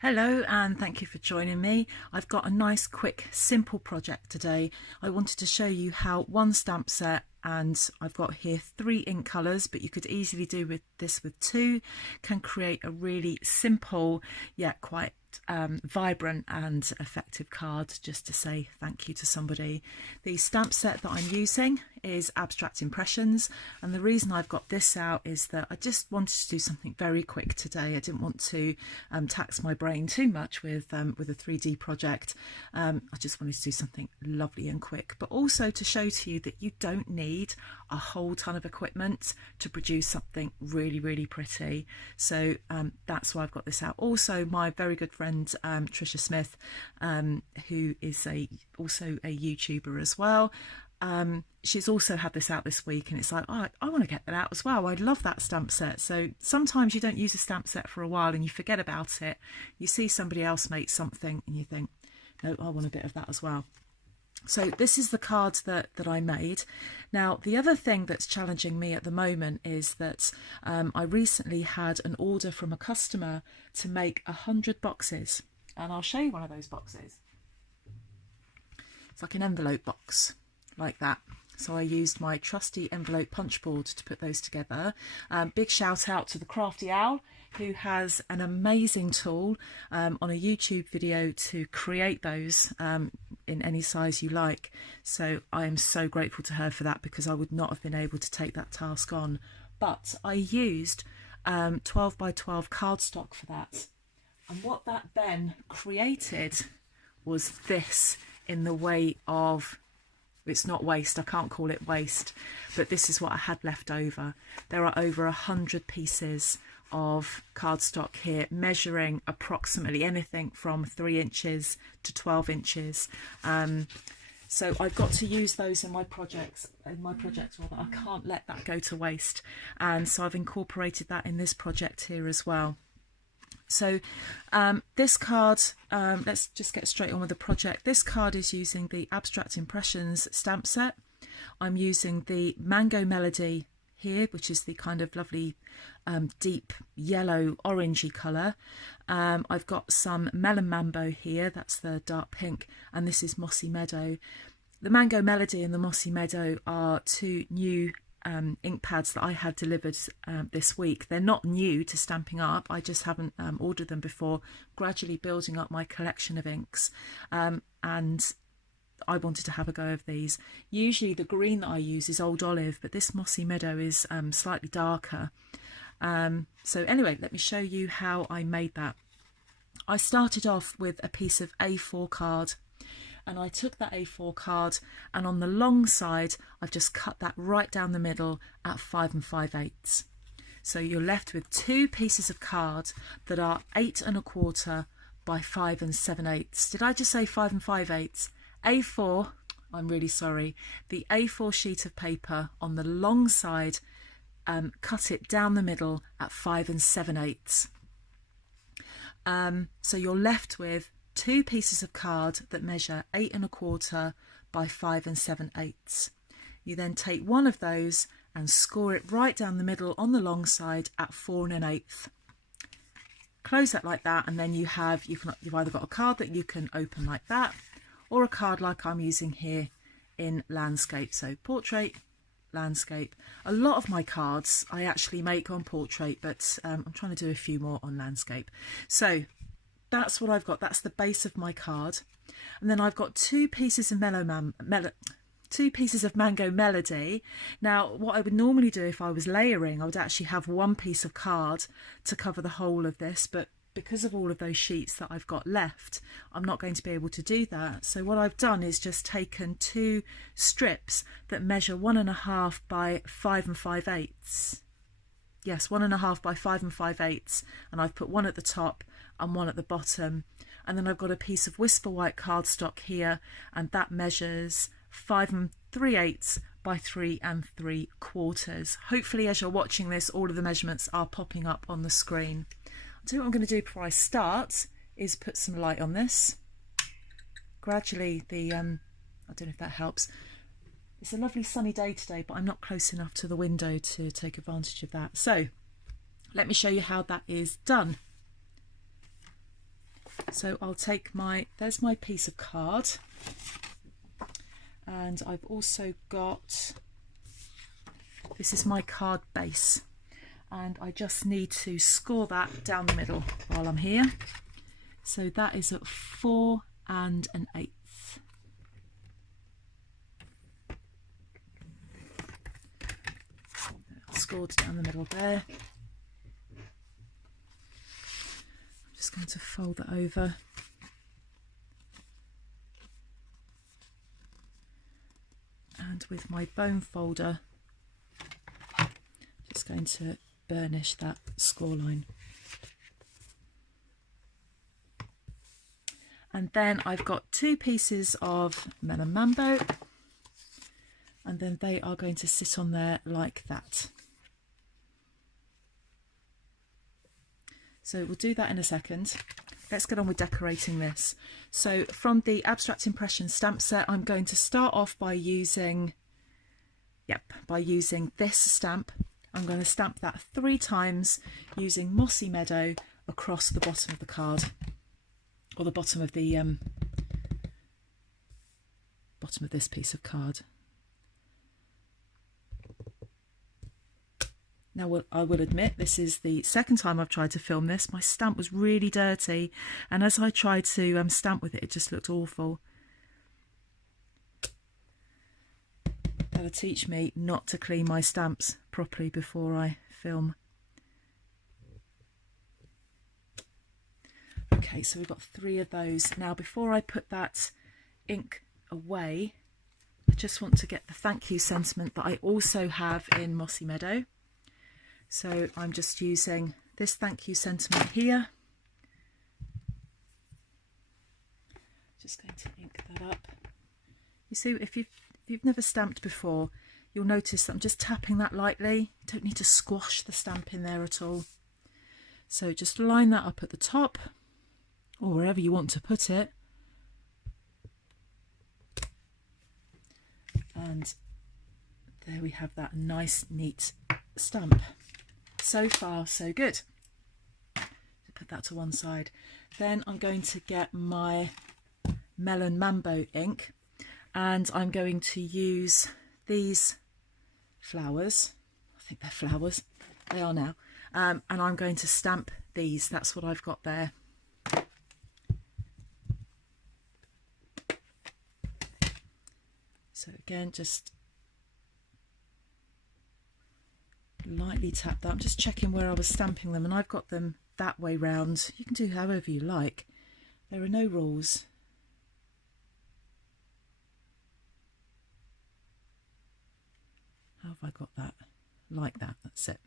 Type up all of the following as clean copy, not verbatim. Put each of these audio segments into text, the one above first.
Hello and thank you for joining me. I've got a nice quick simple project today. I wanted to show you how one stamp set, and I've got here 3 ink colours, but you could easily do this with 2, can create a really simple yet quite vibrant and effective card just to say thank you to somebody. The stamp set that I'm using is Abstract Impressions, and the reason I've got this out is that I just wanted to do something very quick today. I didn't want to tax my brain too much with a 3D project. I just wanted to do something lovely and quick, but also to show to you that you don't need a whole ton of equipment to produce something really pretty. So that's why I've got this out. Also, my very good friend Trisha Smith, who is also a YouTuber as well, she's also had this out this week, and it's like, oh, I want to get that out as well. I love that stamp set. So sometimes you don't use a stamp set for a while and you forget about it. You see somebody else make something and you think, no, I want a bit of that as well. So this is the card that I made. Now, the other thing that's challenging me at the moment is that I recently had an order from a customer to make 100 boxes, and I'll show you one of those boxes. It's like an envelope box like that. So I used my trusty envelope punch board to put those together. Big shout out to the Crafty Owl, who has an amazing tool on a YouTube video to create those in any size you like. So I am so grateful to her for that, because I would not have been able to take that task on. But I used 12 by 12 cardstock for that. And what that then created was this in the way of, it's not waste, I can't call it waste, but this is what I had left over. There are over 100 pieces of cardstock here, measuring approximately anything from 3 inches to 12 inches. So I've got to use those in my projects. I can't let that go to waste, and so I've incorporated that in this project here as well. So this card, let's just get straight on with the project. This card is using the Abstract Impressions stamp set. I'm using the Mango Melody here, which is the kind of lovely deep yellow orangey colour. I've got some Melon Mambo here, that's the dark pink, and this is Mossy Meadow. The Mango Melody and the Mossy Meadow are 2 new ink pads that I had delivered this week. They're not new to Stampin' Up, I just haven't ordered them before, gradually building up my collection of inks, and I wanted to have a go of these. Usually the green that I use is Old Olive, but this Mossy Meadow is slightly darker. So anyway, let me show you how I made that. I started off with a piece of A4 card, and I took that A4 card, and on the long side I've just cut that right down the middle at 5 5/8. So you're left with 2 pieces of card that are 8 1/4 by 5 7/8. Did I just say 5 5/8? A4, I'm really sorry, the A4 sheet of paper on the long side, cut it down the middle at 5 7/8. So you're left with 2 pieces of card that measure 8 1/4 by 5 7/8. You then take one of those and score it right down the middle on the long side at 4 1/8. Close that like that, and then you've either got a card that you can open like that, or a card like I'm using here in landscape. So portrait, landscape. A lot of my cards I actually make on portrait, but I'm trying to do a few more on landscape. So that's what I've got. That's the base of my card. And then I've got 2 pieces of Mango Melody. Now, what I would normally do if I was layering, I would actually have 1 piece of card to cover the whole of this, but because of all of those sheets that I've got left, I'm not going to be able to do that. So what I've done is just taken 2 strips that measure 1 1/2 by 5 5/8. Yes, 1 1/2 by 5 5/8, and I've put one at the top and one at the bottom. And then I've got a piece of Whisper White cardstock here, and that measures 5 3/8 by 3 3/4. Hopefully, as you're watching this, all of the measurements are popping up on the screen. So what I'm going to do before I start is put some light on this. Gradually, I don't know if that helps. It's a lovely sunny day today, but I'm not close enough to the window to take advantage of that. So let me show you how that is done. So I'll take there's my piece of card, and I've also got, this is my card base, and I just need to score that down the middle while I'm here. So that is at 4 1/8. Scored down the middle there. I'm just going to fold that over. And with my bone folder, just going to burnish that score line. And then I've got 2 pieces of Melon Mambo, and then they are going to sit on there like that. So we'll do that in a second. Let's get on with decorating this. So from the Abstract Impression stamp set, I'm going to start off by using this stamp. I'm going to stamp that 3 times using Mossy Meadow across the bottom of the card, or the bottom of the bottom of this piece of card. Now, I will admit, this is the second time I've tried to film this. My stamp was really dirty, and as I tried to stamp with it, it just looked awful. That'll teach me not to clean my stamps properly before I film. Okay, so we've got 3 of those. Now, before I put that ink away, I just want to get the thank you sentiment that I also have in Mossy Meadow. So I'm just using this thank you sentiment here. Just going to ink that up. You see, if you've never stamped before, you'll notice that I'm just tapping that lightly. You don't need to squash the stamp in there at all. So just line that up at the top, or wherever you want to put it. And there we have that nice, neat stamp. So far, so good. Put that to one side. Then I'm going to get my Melon Mambo ink, and I'm going to use these flowers. I think they're flowers. They are now. And I'm going to stamp these. That's what I've got there. So again, just lightly tap that. I'm just checking where I was stamping them, and I've got them that way round. You can do however you like. There are no rules. How have I got that? Like that, that's it.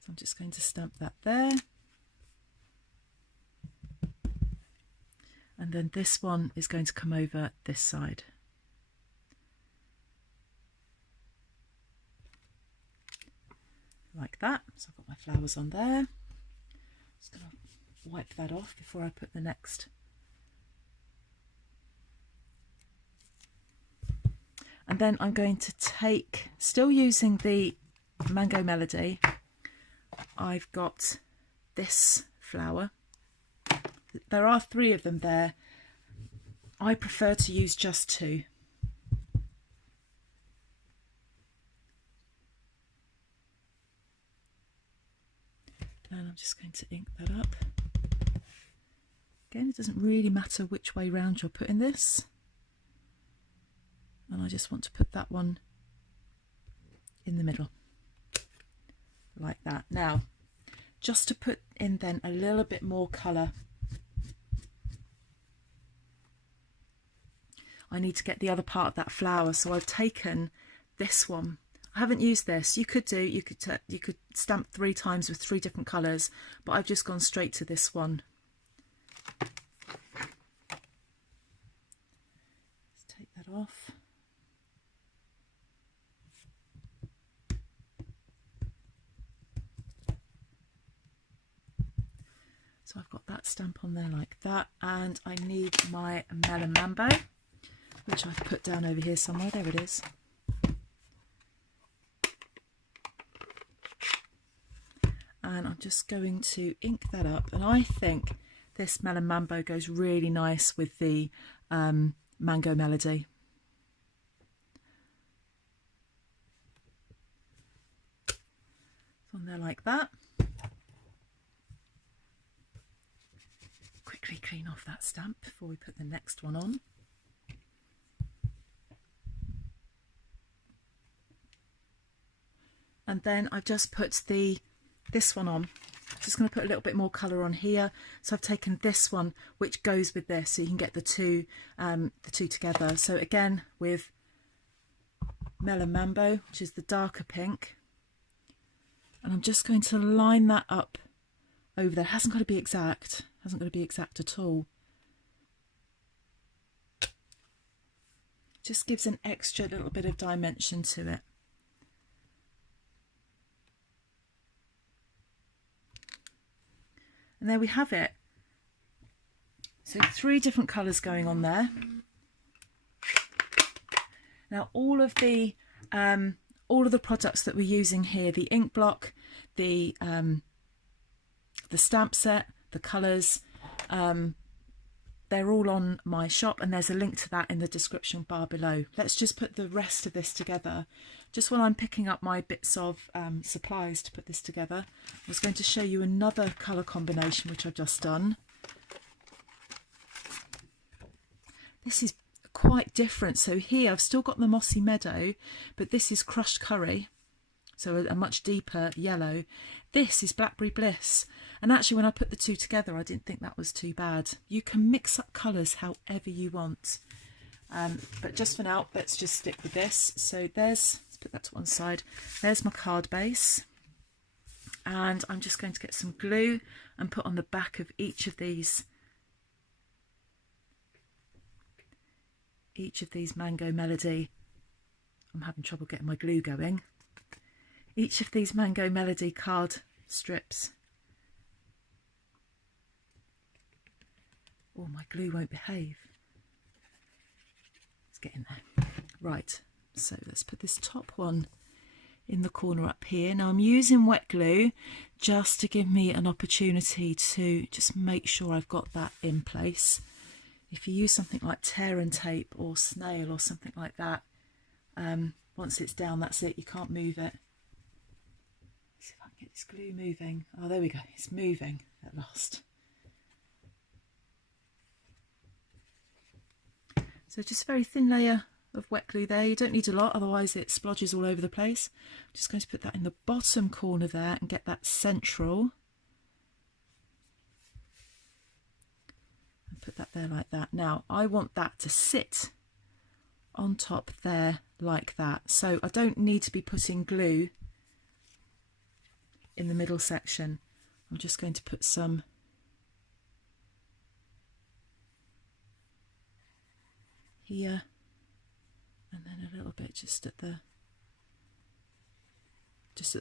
So I'm just going to stamp that there. And then this one is going to come over this side. Like that. So I've got my flowers on there. Just going to wipe that off before I put the next. And then I'm going to take, still using the Mango Melody, I've got this flower. There are 3 of them there. I prefer to use just 2. And I'm just going to ink that up. Again, it doesn't really matter which way round you're putting this. And I just want to put that one in the middle, like that. Now, just to put in then a little bit more colour, I need to get the other part of that flower. So I've taken this one. I haven't used this. You could stamp 3 times with 3 different colours, but I've just gone straight to this one. Let's take that off. So I've got that stamp on there like that, and I need my Melon Mambo, which I've put down over here somewhere. There it is. and I'm just going to ink that up, and I think this Melon Mambo goes really nice with the Mango Melody. On there like that. Quickly clean off that stamp before we put the next one on. And then I've just put this one on. Just going to put a little bit more colour on here. So I've taken this one, which goes with this, so you can get the two together. So again, with Melon Mambo, which is the darker pink, and I'm just going to line that up over there. It hasn't got to be exact. Hasn't got to be exact at all. Just gives an extra little bit of dimension to it. And there we have it. So 3 different colours going on there. Now all of the products that we're using here, the ink block, the stamp set, the colours, they're all on my shop, and there's a link to that in the description bar below. Let's just put the rest of this together. Just while I'm picking up my bits of supplies to put this together, I was going to show you another colour combination which I've just done. This is quite different. So here I've still got the Mossy Meadow, but this is Crushed Curry, so a much deeper yellow. This is Blackberry Bliss, and actually when I put the two together I didn't think that was too bad. You can mix up colours however you want, but just for now let's just stick with this. So let's put that to one side. There's my card base, and I'm just going to get some glue and put on the back of each of these Mango Melody. I'm having trouble getting my glue going. Each of these Mango Melody card strips. Oh, my glue won't behave. Let's get in there. Right, so let's put this top one in the corner up here. Now I'm using wet glue just to give me an opportunity to just make sure I've got that in place. If you use something like tear and tape or snail or something like that, once it's down, that's it, you can't move it. Let's see if I can get this glue moving. Oh, there we go, it's moving at last. So just a very thin layer of wet glue there. You don't need a lot, otherwise it splodges all over the place. I'm just going to put that in the bottom corner there and get that central. Put that there like that. Now I want that to sit on top there like that, so I don't need to be putting glue in the middle section. I'm just going to put some here and then a little bit just at the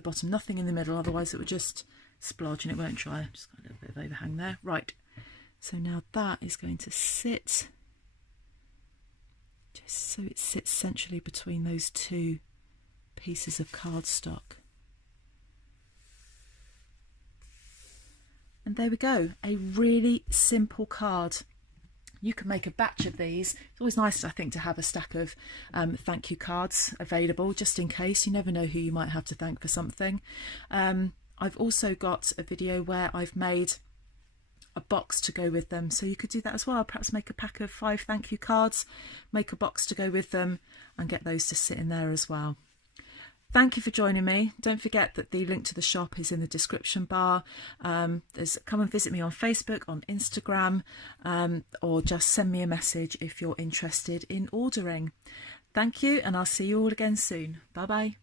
bottom, nothing in the middle, otherwise it would just splodge and it won't dry. I've just got a little bit of overhang there. Right, so now that is going to sit just so it sits centrally between those two pieces of cardstock. And there we go, a really simple card. You can make a batch of these. It's always nice, I think, to have a stack of thank you cards available, just in case. You never know who you might have to thank for something. I've also got a video where I've made a box to go with them, so you could do that as well. Perhaps make a pack of 5 thank you cards, make a box to go with them, and get those to sit in there as well. Thank you for joining me. Don't forget that the link to the shop is in the description bar. Come and visit me on Facebook, on Instagram, or just send me a message if you're interested in ordering. Thank you, and I'll see you all again soon. Bye bye.